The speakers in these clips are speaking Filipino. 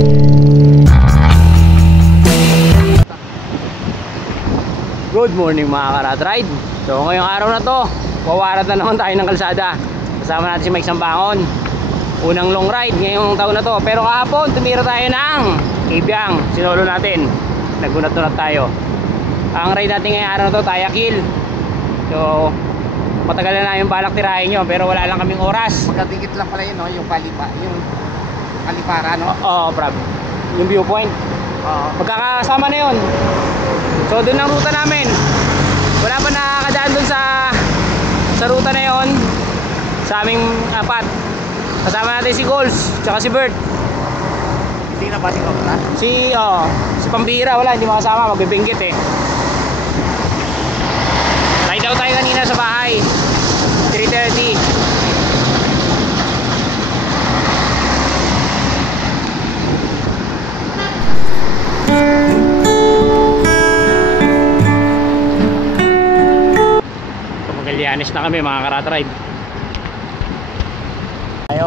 Good morning mga ka-rat ride. So ngayong araw na to, wawarat na naman tayo ng kalsada. Kasama natin si Mike Sambangon. Unang long ride ngayong taon na to. Pero kahapon tumira tayo ng Ibiang. Sinolo natin. Nagunat-unat tayo. Ang ride natin ngayong araw na to, Tayakil. So matagal na namin balak tirahin nyo, pero wala lang kaming oras. Magkadikit lang pala yun, no? Yung kalipara, no? Oo, prob. Yung viewpoint. Magkakasama na yun. So doon ang ruta namin. Wala pa nakakadaan doon sa ruta na yon. Sa aming apat. Kasama natin si Goals, tsaka si Bert. Hindi na ba si Kapla? Si Pambira wala, hindi makasama, magbibinggit eh. Ride out tayo kanina sa bahay. 3:30. Magallanes na kami mga ka-rat ride. Tayo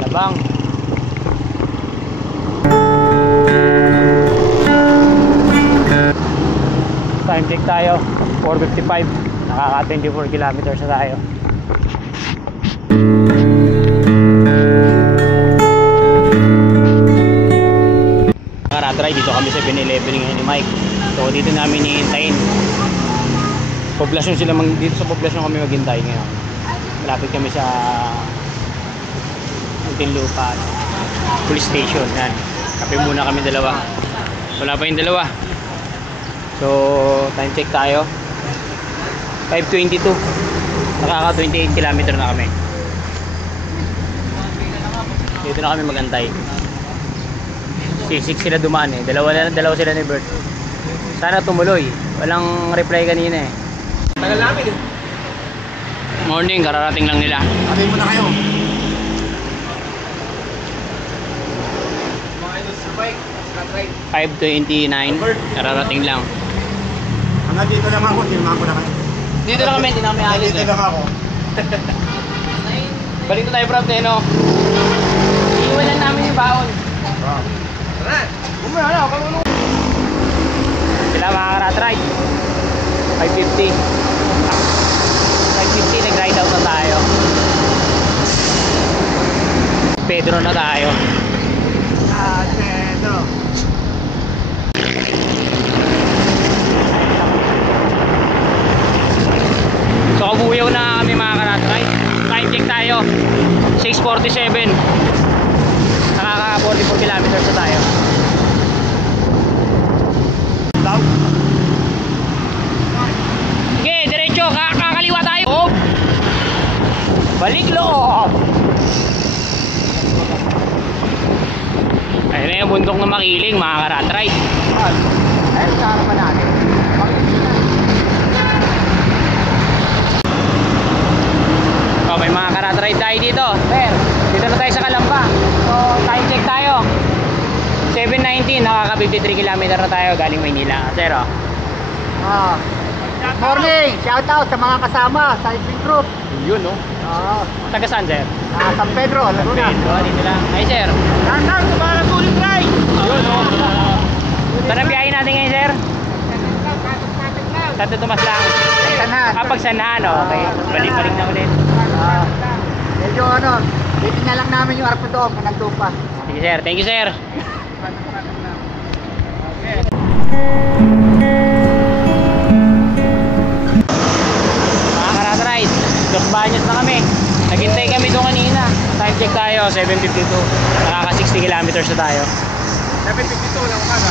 Labang. Time check tayo 4:55. Nakaka 24 kilometers na tayo. Ka-rat ride, dito kami sa 7-Eleven ngayon ni Mike. So dito namin hihintayin. Poblasyon sila dito sa poblasyon kami maghintay ngayon. Malapit kami sa Muntinlupa Police Station. Yan. Kape muna kami dalawa. Wala pa yung dalawa. So time check tayo 5:22. Nakaka 28 km na kami. Dito na kami maghantay. Sisik sila dumaan eh. Dalawa sila ni Bert. Sana tumuloy. Walang reply kanina eh. Tagal namin eh. Morning, kararating lang nila. Patay mo na kayo. Mga idol sa bike, flat ride. 5:29, kararating lang. Hanggang dito lang ako, tinamahan ko na kayo. Dito lang kami, hindi na kami alis Dito lang ako. Balik na tayo, Brad, eh, no? Iiwan lang namin yung baon. Tara! Umuna na, kalunong. Sila mga ka-rat ride. 5:50. 5:50, nag-ride out na tayo. Pedro na tayo. Pedro. So kabuyaw na kami mga ka-rat ride. Time check tayo 6:47. Nakaka 44 kilometers na tayo. Okay, diretso, kakaliwa tayo. Oh. Balik loob. Ayun na yung bundok na Makiling mga ka-rat ride. Ayun, sa harapan natin. Oh, may mga ka-rat ride tayo dito. Sir, dito na tayo sa Kalamba. So, time check tayo 7:19, nakaka 53 km na tayo galing Maynila. Sir, oh. Morning! Shout out sa mga kasama sa Iping Group. Yun, no? Taga saan, sir? San Pedro, Laguna. Dito lang. Ay, sir. Shout out sa mga tuling ride! Yun, no? Saan ang biyahe natin ngayon, sir? Santo Tomas lang. Sanahan. Pagsanaan, okay. Balik-balik na ulit. Medyo titin na lang namin yung Arpodom na nandun pa. Sige, sir. Thank you, sir. Mga ka-rat ride, Los Baños na kami. Naghintay kami doon kanina. Time check tayo 7:52. Nakaka 60 kilometers na tayo. 7:52 lang umaga.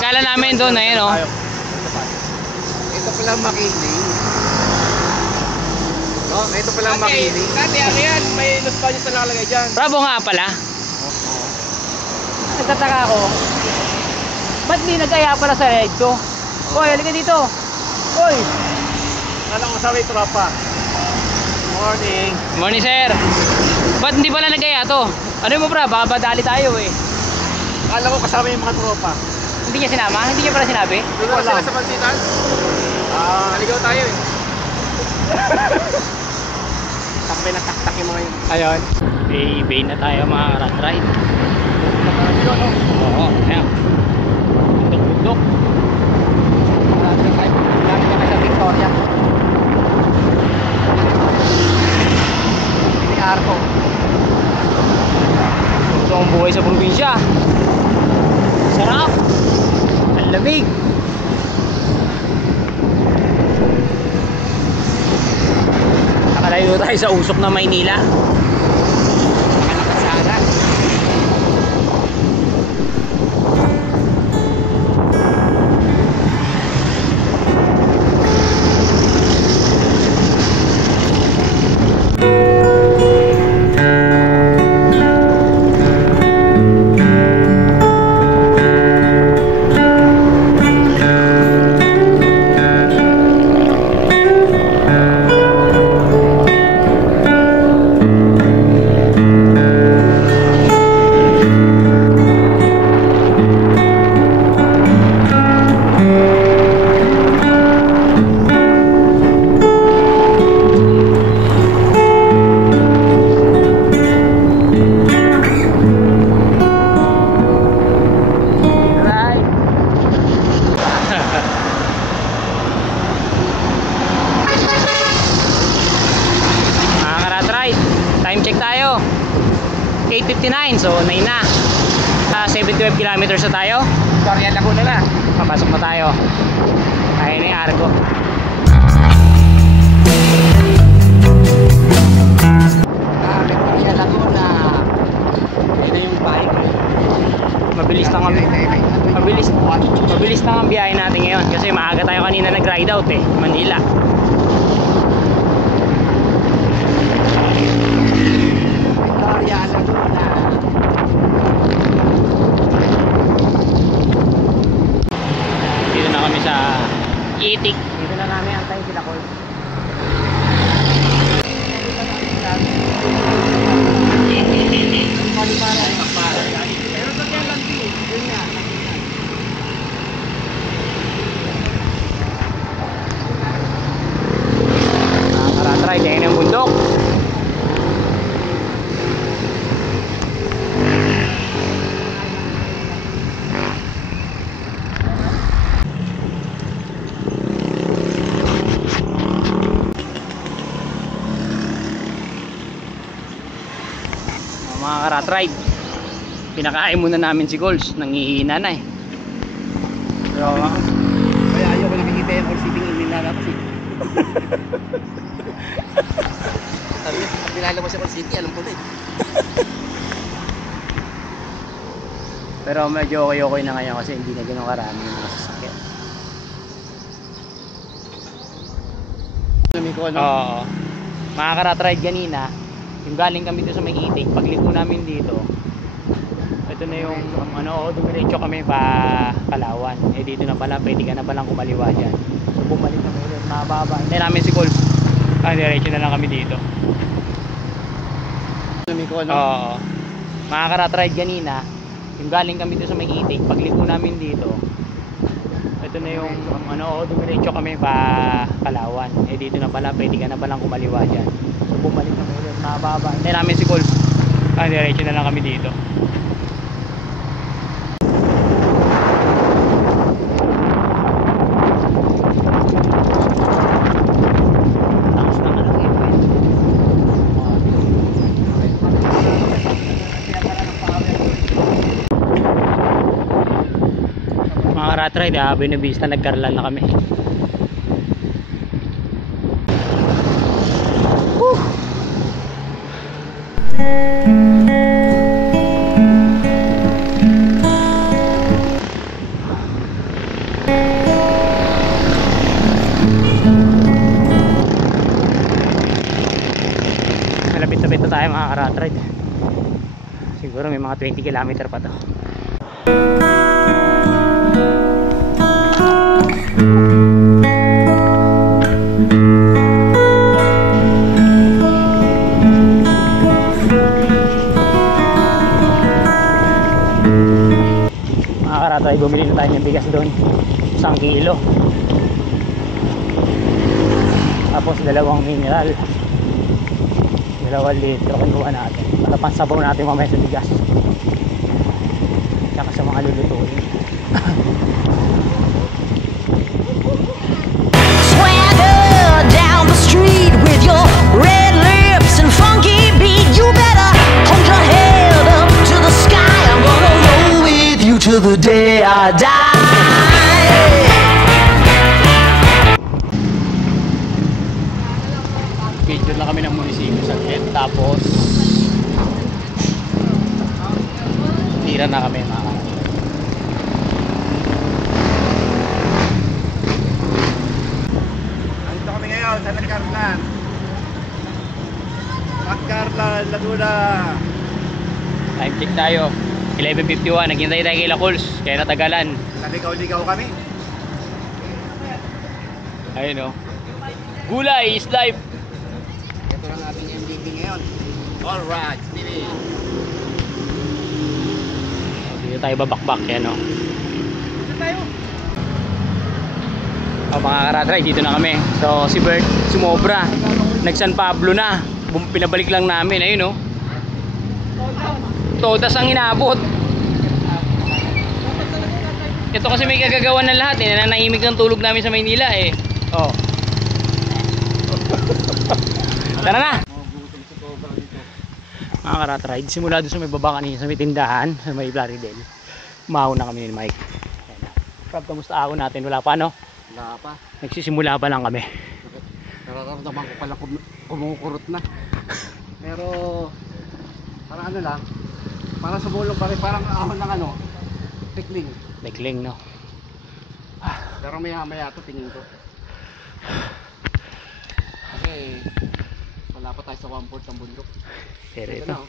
Kala namin doon na yun, oh. Ito pala Makiling. No, ito pala Makiling. Dati ano yan, may Los Baños na nakalagay dyan. Bravo nga pala. Nagtataka ako, ba't di nagkaya pala sa ride ko? Hoy, halika dito. Hoy. Alam ko sabi tropa. Morning. Morning, sir. Ba't hindi pala nagkaya to? Ano mo, bra? Baka badali tayo eh. Akala ko kasama yung mga tropa. Hindi niya sinama? Hindi niya pala sinabi? Hindi ko sila sa Pansitan? Naligaw tayo eh. Takbay na taktak yung mga yun. Ayun. Bay na tayo mga rat ride. tayo, no? Oo, ayan. Bundok-bundok. Lapit kami sa Victoria. Ini Arco. Ito ang buhay sa probinsya. Sarap. Ang lamig. Nakalayo tayo sa usok na Maynila. Sana. Time check tayo 8:59, so 9 na. 75 kilometers na tayo. Victoria Laguna na. Papasok na tayo. Ayun na yung Argo. Victoria Laguna. Yan na yung bike. Mabilis lang kami. Mabilis lang ang biyahe natin ngayon kasi maaga tayo kanina nag-ride out Manila. Victoria Laguna. Dito na kami sa Itik. Dito na namin antayin sila Col. Nakakaratry, kaya ng bundok. Mga karat ride, pinakain muna namin si Gols, nangihina na pero Kaya ayaw ko nakikita yung all sitting in nila kasi. Sabi niya, pag pinala mo sa all city, alam ko na pero medyo okay na ngayon kasi hindi na ganun karami yung mga sasakyan. Oo, mga karat ride, kanina yung galing kami dito sa may Itik, pagliko namin dito, ito na yung dumiretso kami pa Palawan. Dito na pala, pwede ka na palang kumaliwa dyan. Bumalik kami ulit, mababa. Hindi namin si Coles. Diretso na lang kami dito. Oo, mga karat ride, kanina yung galing kami dito sa may Itik, pagliko namin dito, ito na yung dumiretso kami pa Palawan. Dito na pala, pwede ka na palang kumaliwa dyan. Bumalik kami ulit, mababa. Hindi namin si Coles. Diretso na lang kami dito. Mga rat ride, Buena Vista, nagkarlan na kami. Malapit-lapit na tayo mga rat ride. Siguro may mga 20 kilometer pa to. Mga karatay, bumili na tayo ng bigas doon, 1 kilo, tapos 2 mineral, 2 litro kinuha natin para pansabaw natin mamaya sa bigas. till the day I die. Picture lang kami ng munisipyo saglit, tapos tira na kami mga. Andito kami ngayon sa Nagkarlan. Nagkarlan, Laguna. Time check tayo, 11:51, naghintay tayo kay La Cols, kaya natagalan. Naligaw-ligaw kami. Ayun o, gulay is life. Ito lang ating MVP ngayon. Alright, Stevie. Dito tayo babakbak yan o. Dito tayo. O mga karatry, dito na kami. So si Bert sumobra, nag San Pablo na, pinabalik lang namin. Ayun o, todas ang inabot. Ito kasi may kagagawan ng lahat eh, nananahimik ng tulog namin sa Maynila eh. Oh. Tara na! Mga karatride, simula doon sa may baba kanina, sa may tindahan, sa may Plaridel, umahon na kami ni Mike. Prab, kamusta ahon natin? Wala pa no? Wala pa. Nagsisimula pa lang kami. Nararamdaman ko pala kumukurot na. Pero parang ano lang, parang sumulong pa rin, parang ahon ng ano, tikling. Lekling no? Pero maya to tingin ko. Kasi wala pa tayo sa 1/4 ng bundok. Pero Ito ito, na, oh.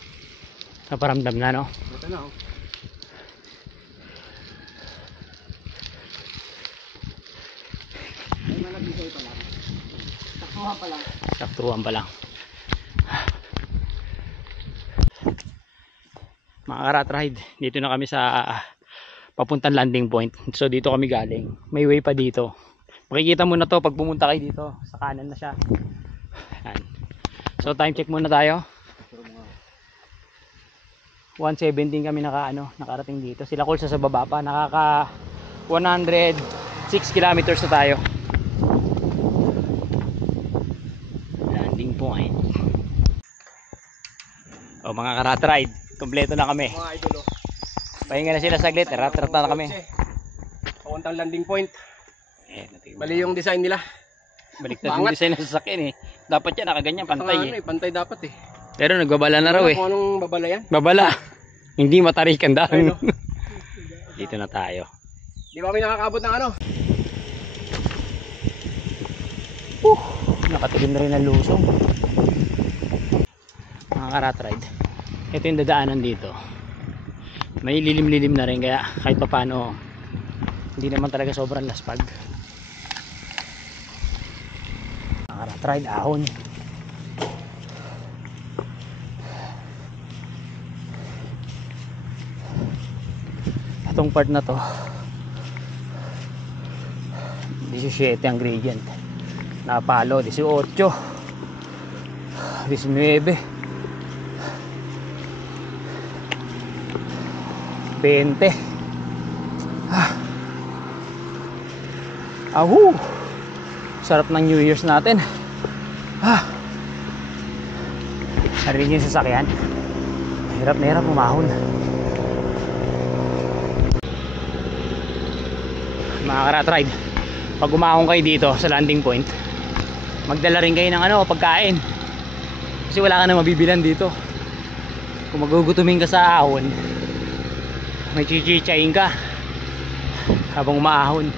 naparamdam na no? Ito na, oh. Ay, malabisay pa lang. Taktuhan pa lang. Saktuhan pa lang. Mga karat ride, dito na kami sa papuntang landing point. So dito kami galing. May way pa dito. Makikita mo na to pag pumunta kayo dito. Sa kanan na siya. Ayan. So time check muna tayo. 1:17 kami nakarating dito. Sila Cols sa baba pa. Nakaka 106 kilometers na tayo. Landing point. O mga karat ride, kompleto na kami. Mga idol, oh. Pahinga na sila saglit, rat-rat na kami. Papuntang landing point. Ayan, Mali yung design nila. baliktad yung design ng sasakyan eh. Dapat yan nakaganyan, pantay eh. Pantay dapat eh. Pero nagbabala na raw eh. Kung anong babala yan? Babala. Hindi matarik ang daan. Ayun, oh. Dito na tayo. Di ba kami nakakabot ng ano? Nakatilim na rin ang lusong. Mga karat ride, ito yung dadaanan dito. May lilim-lilim na rin, kaya kahit pa paano hindi naman talaga sobrang laspag. Mga karat ride, ahon. Itong part na to 17 ang gradient, napalo 18, 19, 20. Ahu, sarap ng New Year's natin. Narinig yung sasakyan, hirap na hirap umahon. Mga karat ride, pag umahon kayo dito sa landing point, magdala rin kayo ng pagkain, kasi wala ka na mabibilan dito. Kung magugutumin ka sa ahon, may chichichain ka habang umaahon.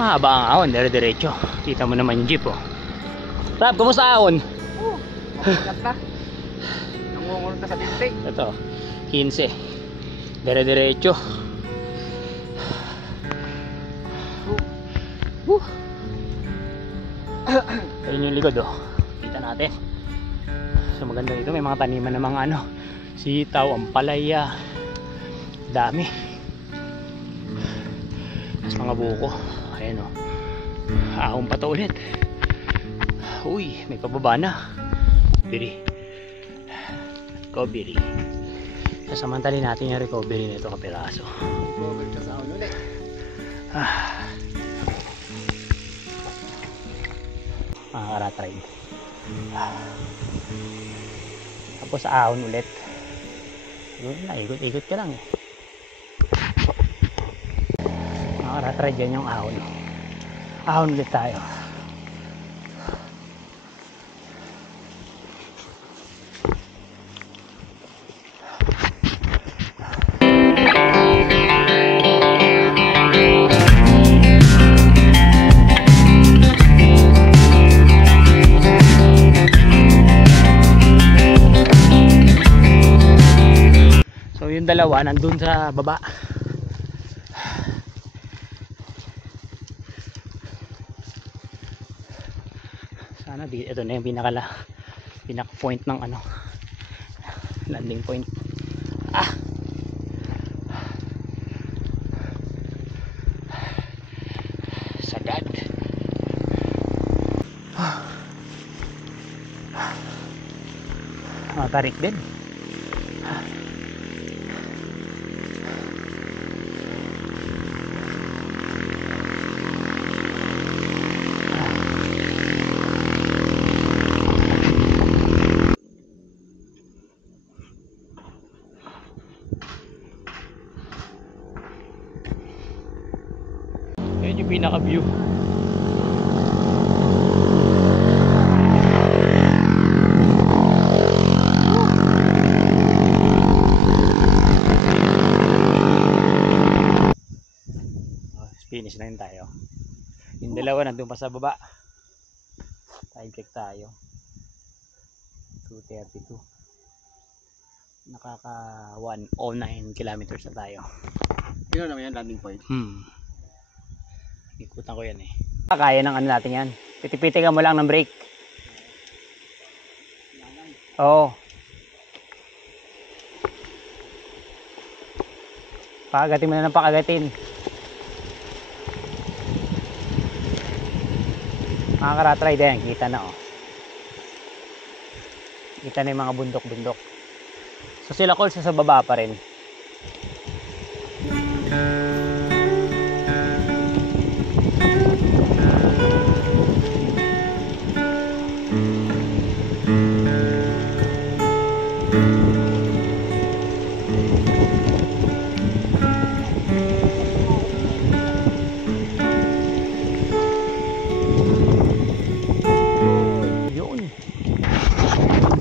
Mahaba ang ahon, dire-diretso. Kita mo naman yung jeep oh. Rab, kumusta ahon? Makulat na. Nangungulot na sa tinting. Ito, 15, dire-diretso. Ayun yung likod oh, kita natin. So maganda dito, may mga taniman ng mga sitaw, ampalaya, dami. Mas mga buko. Ayan oh, ahon pa to ulit. Uy, may pababa na. Recovery. Sasamantalin natin yung recovery nito kapiraso. Recover ka sa ahon ulit. Mga karat ride, tapos ahon ulit. Yun na, ikot-ikot ka lang eh. Makaratry dyan yung ahon. Ahon ulit tayo. Yung dalawa nandun sa baba. Sana ito na yung pinaka point ng ano, landing point. Sagad. Tarik din. Yan yung pinaka view. Finish na yun tayo. Yung dalawa nandun pa sa baba. Time check tayo. 2:32. Nakaka 109 kilometers na tayo. Yun naman yan, landing point. Ikutan ko yan eh. Kaya ng ano natin yan. Pitipitigan mo lang ng brake. Oo. Pakagatin mo na ng pakagatin. Makakaratry din. Kita na oh. Kita na yung mga bundok-bundok. So sila call sa baba pa rin.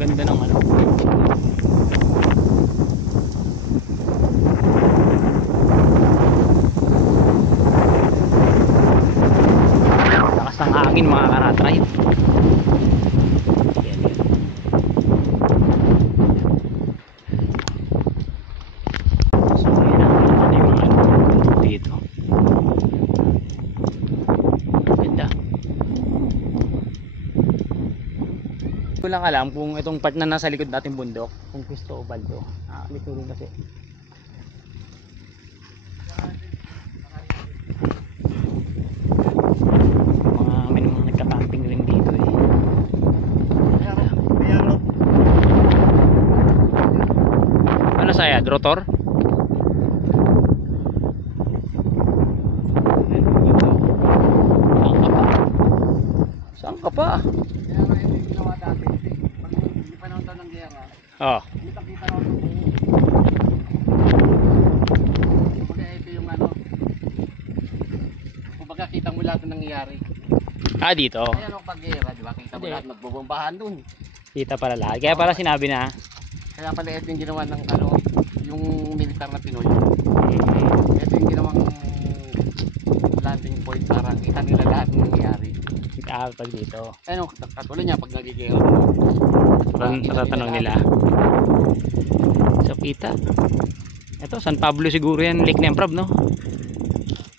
Ganda ng ano. Lakas ng hangin mga karatry. So yun ang yung mga dito. Ganda. Ko lang alam kung itong part na nasa likod nating bundok kung Cristo o Baldo. Nakakalito rin kasi may mga nagka-camping rin dito eh. Ano saya? Drotor? Saan ka pa? Oh. Kita-kita na ako. Kumbaga ito yung ano. Kumbaga kita mo lahat ng nangyayari. Dito. Ayan ang pag-gera, di ba? Kita mo lahat nagbobombahan dun. Kita pala lahat. Kaya pala sinabi na. Kaya pala ito yung ginawa ng ano, yung militar na Pinoy. Ito yung ginawang landing point para kita nila lahat ng nangyayari. Pag dito. Ayun, katulad niya pag nagigera. Natatanong nila. So kita. Ito San Pablo siguro yan, Lake Nemprab no.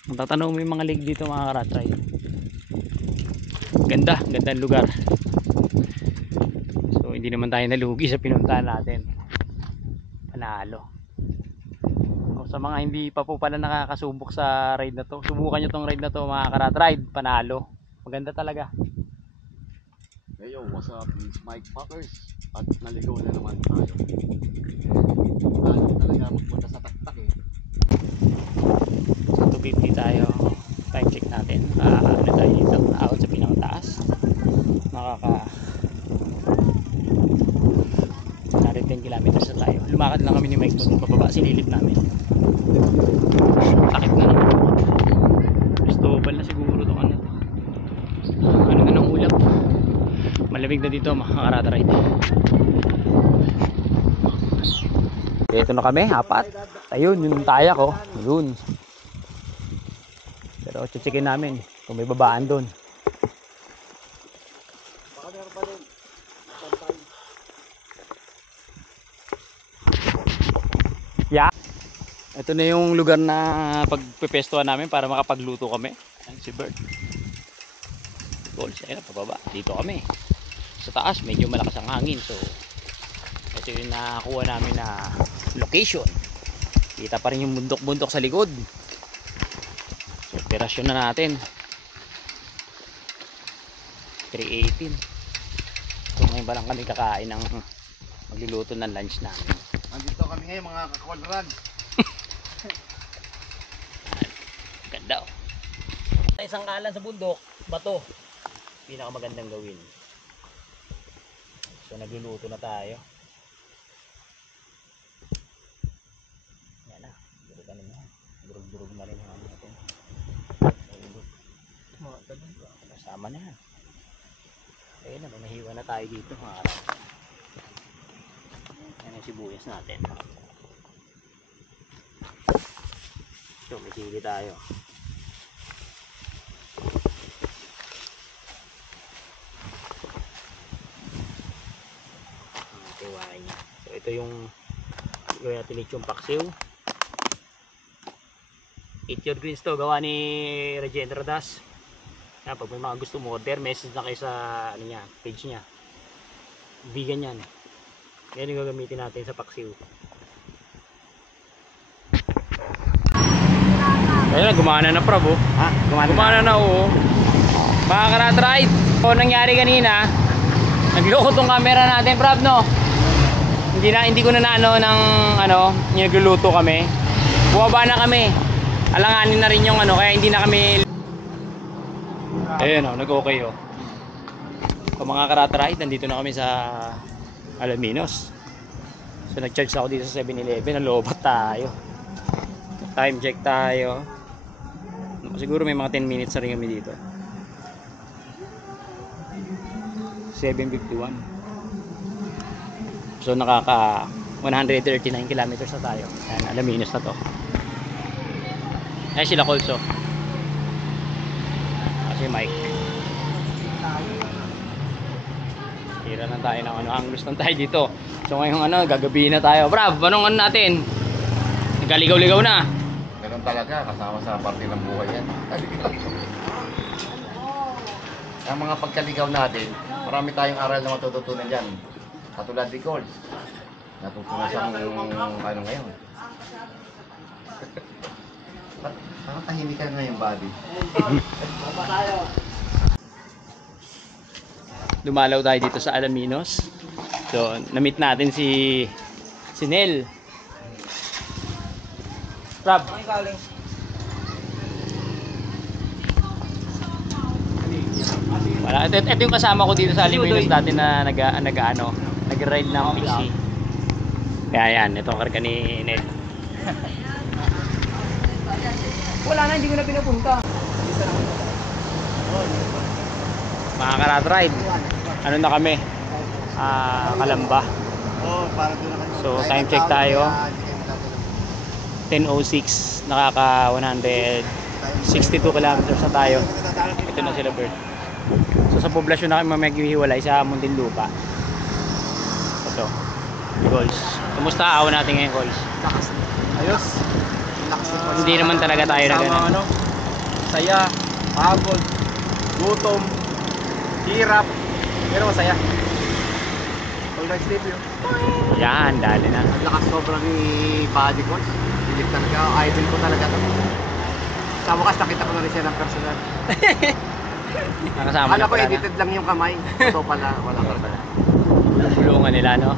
Tatanong mo yung mga lake dito mga karatry. Gandang lugar. So hindi naman tayo nalugi sa pinuntahan natin. Panalo. O, sa mga hindi pa po pala nakakasubok sa ride na to, subukan nyo tong ride na to mga karatry. Panalo. Maganda talaga. Hey yo, what's up? It's Mike Packers. At naligaw na naman tayo. Lalo talaga magpunta sa taktak eh. So 250 tayo. Time check natin. Ano tayo dito? Out sa pinakataas. Nakaka 10 kilometers na tayo. lumakad lang kami ni Mike doon pababa, sinilip namin. Sakit na naman. Cristobal na siguro itong ano. Ano na ng ulap. Malamig na dito mga karata ride. Ito na kami, apat. Ayun, yung tayak ko. Yun. Pero chichikin namin kung may babaan doon. Yeah. Ito na yung lugar na pagpepestuhan namin para makapagluto kami. Ayan si Bert. Goals, ayun, pababa. Dito kami. Sa taas, medyo malakas ang hangin. So, ito yung nakakuha namin na location. Kita pa rin yung bundok-bundok sa likod. So, operasyon na natin. 3:18. So, ngayon pa lang kami kakain ng magluluto ng lunch namin. Nandito kami ngayon mga kakonrad. Ganda oh. Isang kalan sa bundok, bato. Pinakamagandang gawin. So, nagluluto na tayo. Yan na. Durug na rin ang natin. Kasama na yan. Ayun na, may nahiwa na tayo dito mga karami. Yan ang sibuyas natin. So, may sili tayo. Tiwain niya. So, ito yung gawin natin lechong paksiw. Eat Your Greens to, gawa ni Regent Das. Yan, pag may mga gusto mo order, message na kayo sa ano niya, page niya. Vegan yan. Yan yung gagamitin natin sa paksiw. Ayun na, gumana na prab oh. Ha? Gumana na oh. Mga karatride, o nangyari kanina, nagloko tong camera natin prab no. Hindi ko na ano ng ano, nagluluto kami. Buwaba na kami. Alanganin na rin yung ano, kaya hindi na kami. Ayun oh, nag-okay oh. So mga karatride, nandito na kami sa Alaminos. So nag-charge ako dito sa 7-Eleven, nalobat tayo. Time check tayo. Siguro may mga 10 minutes na rin kami dito. 7:51. So nakaka 139 kilometers na tayo. Ayan, Alaminos na to. Ayan sila Colso. Kasi Mike. Tira na tayo ng ano, anglos na tayo dito. So ngayong ano, gagabihin na tayo. Brav, anong ano natin? Nagkaligaw-ligaw na. Ganun talaga, kasama sa parte ng buhay yan. Ang mga pagkaligaw natin, marami tayong aral na matututunan dyan. Katulad ni Coles, natutunan siyang ano ngayon. Parang tahimik ka na yung body. Dumalaw tayo dito sa Alaminos. So, na-meet natin si Nel. Rob. Wala. Ito yung kasama ko dito sa Alaminos dati na nag-ride ng PC. Kaya yan, ito ang karga ni Nel. Wala na, hindi ko na pinapunta. Mga karat-ride, ano na kami? Kalamba. Oh, para doon na kayo. So, time check tayo. 10:06, nakaka 162 kilometers na tayo. Ito na sila Bert. So sa poblasyon na kami maghihiwalay sa Muntinlupa. Ito, Goals. Kumusta awan natin ngayon, Goals? Ayos. Hindi naman talaga tayo na ganun. Ano, saya, pagod, gutom, hirap, pero masaya. Pag nag-sleep yun. Yan, dali na. Lakas sobrang ni body ko. Dilip talaga, idol ko talaga to. Sa wakas nakita ko na rin siya ng personal. Nakasama Akala na ko pala edited lang yung kamay. Ito pala, wala ka pala. Bulungan nila, no?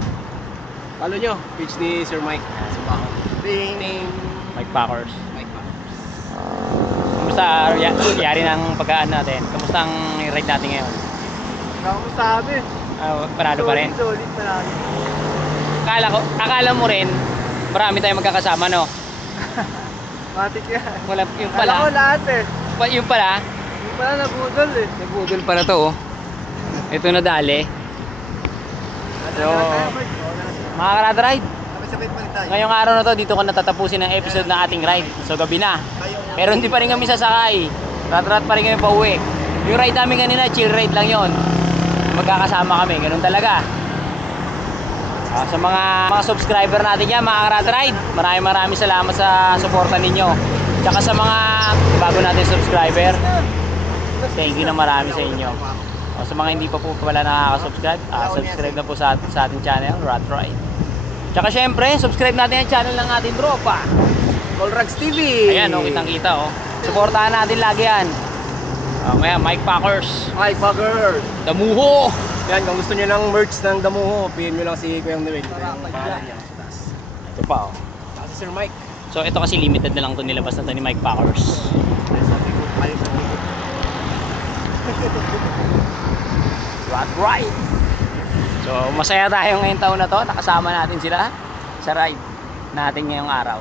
Follow nyo, page ni Sir Mike. Sumbako. Ding! Ding! Mike Packers. Mike Packers. Kamusta yari ng pagkaan natin? Kamusta ang ride natin ngayon? Kamusta sabi? Panalo pa rin. Solid panalo. akala mo rin, marami tayong magkakasama, no? Matik yan. Wala, yung Alam ko pala. lahat eh. Yung pala, Yung pala nabudol eh. nagudol pala to, oh. Ito na dali. So, mga ka-rad ride, Sabay pa rin tayo. ngayong araw na to, dito ko natatapusin ang episode ng ating ride. So, gabi na. Pero hindi pa rin kami sasakay. Rat-rat pa rin kami pauwi. Yung ride namin kanina, chill ride lang yon. Magkakasama kami, ganun talaga. Sa mga subscriber natin yan, mga ka-rad ride, maraming salamat sa suporta ninyo. Tsaka sa mga bago natin subscriber, thank you na marami sa inyo. Sa mga hindi pa po pala nakaka-subscribe, subscribe na po sa ating channel, Rat Ride. Tsaka syempre, subscribe natin ang channel ng ating tropa, Colrags TV. ayan, kitang kita, suportahan natin lagi yan. Kaya Mike Packers, Hi, Bugger. Damuho. Yan, kung gusto niyo ng merch ng Damuho, PM nyo lang si Kuyang Noel. Ito pa, Si Sir Mike. So ito kasi limited na lang ito nilabas na ito ni Mike Packers. Rat Ride. So masaya tayo ngayong taon na to, nakasama natin sila sa ride natin ngayong araw.